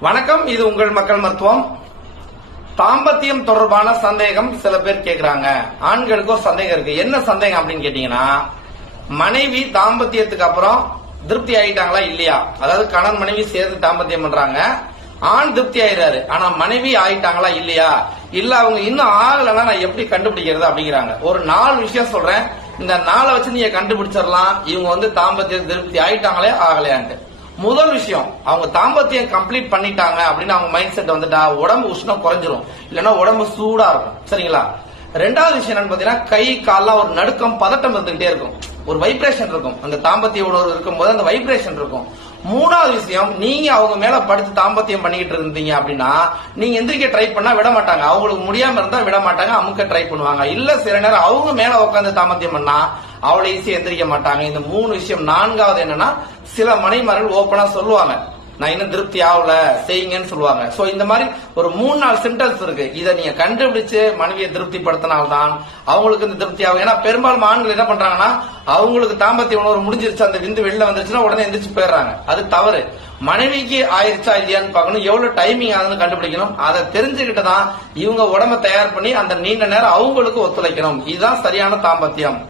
வணக்கம் இது உங்கள் மக்கள் மருத்துவம். தாம்பத்தியம் தொடர்பான சந்தேகம் சில பேர் கேக்குறாங்க. ஆண்களுக்கும் சந்தேகம் இருக்கு. என்ன சந்தேகம் அப்படின்னு கேட்டீங்கன்னா மனைவி தாம்பத்தியத்துக்கு அப்புறம் திருப்தி ஆயிட்டாங்களா இல்லையா? அதாவது கணவன் மனைவி சேர்ந்து தாம்பத்தியம் பண்றாங்க. ஆண் திருப்தி ஆயிடுறாரு ஆனா மனைவி ஆயிட்டாங்களா இல்லையா? இல்ல அவங்க இன்னும் ஆகலைன்னா நான் எப்படி கண்டுபிடிக்கிறது அப்படிங்கிறாங்க. ஒரு நாலு விஷயம் சொல்றேன். இந்த நாளை வச்சு நீங்க கண்டுபிடிச்சிடலாம். இவங்க வந்து தாம்பத்திய திருப்தி ஆயிட்டாங்களே ஆகலையான்ட்டு. முதல் விஷயம் அவங்க தாம்பத்தியம் கம்ப்ளீட் பண்ணிட்டாங்க அப்படின்னு அவங்க மைண்ட் செட் வந்துட்டா உடம்பு உஷ்ணம் குறைஞ்சிரும். இல்லைன்னா உடம்பு சூடா இருக்கும். சரிங்களா? ரெண்டாவது விஷயம் என்னன்னு பாத்தீங்கன்னா கை கால்லாம் ஒரு நடுக்கம் பதட்டம் இருந்துகிட்டே இருக்கும். ஒரு வைப்ரேஷன் இருக்கும். அந்த தாம்பத்திய உணர்வு இருக்கும்போது அந்த வைப்ரேஷன் இருக்கும். மூணாவது விஷயம் நீங்க அவங்க மேல படுத்து தாம்பத்தியம் பண்ணிக்கிட்டு இருந்தீங்க அப்படின்னா நீங்க எந்திரிக்க ட்ரை பண்ணா விட மாட்டாங்க. அவங்களுக்கு முடியாம இருந்தா விட மாட்டாங்க. அமுக்க ட்ரை பண்ணுவாங்க. இல்ல சில நேரம் அவங்க மேல உட்காந்து தாம்பத்தியம் பண்ணா அவ்வளவு ஈஸியா எந்திரிக்க மாட்டாங்க. இந்த மூணு விஷயம் நான்காவது என்னன்னா சில மனைமார்கள் ஓப்பனா சொல்லுவாங்க. நான் இன்னும் திருப்தி ஆகல செய்யுங்கன்னு சொல்லுவாங்க. சோ இந்த மாதிரி ஒரு மூணு நாலு சிம்டம்ஸ் இருக்கு. இதை நீங்க கண்டுபிடிச்சு மனைவியை திருப்திப்படுத்தினால்தான் அவங்களுக்கு இந்த திருப்தி ஆகும். ஏன்னா பெரும்பாலும் ஆண்கள் என்ன பண்றாங்கன்னா அவங்களுக்கு தாம்பத்திய உணர்வு முடிஞ்சிருச்சு. அந்த விந்து வெளில வந்துருச்சுன்னா உடனே எந்திரிச்சு போயிடுறாங்க. அது தவறு. மனைவிக்கு ஆயிருச்சா இல்லையான்னு பார்க்கணும். எவ்வளவு டைமிங் ஆகுதுன்னு கண்டுபிடிக்கணும். அதை தெரிஞ்சுக்கிட்டு தான் இவங்க உடம்ப தயார் பண்ணி அந்த நீண்ட நேரம் அவங்களுக்கு ஒத்துழைக்கணும். இதுதான் சரியான தாம்பத்தியம்.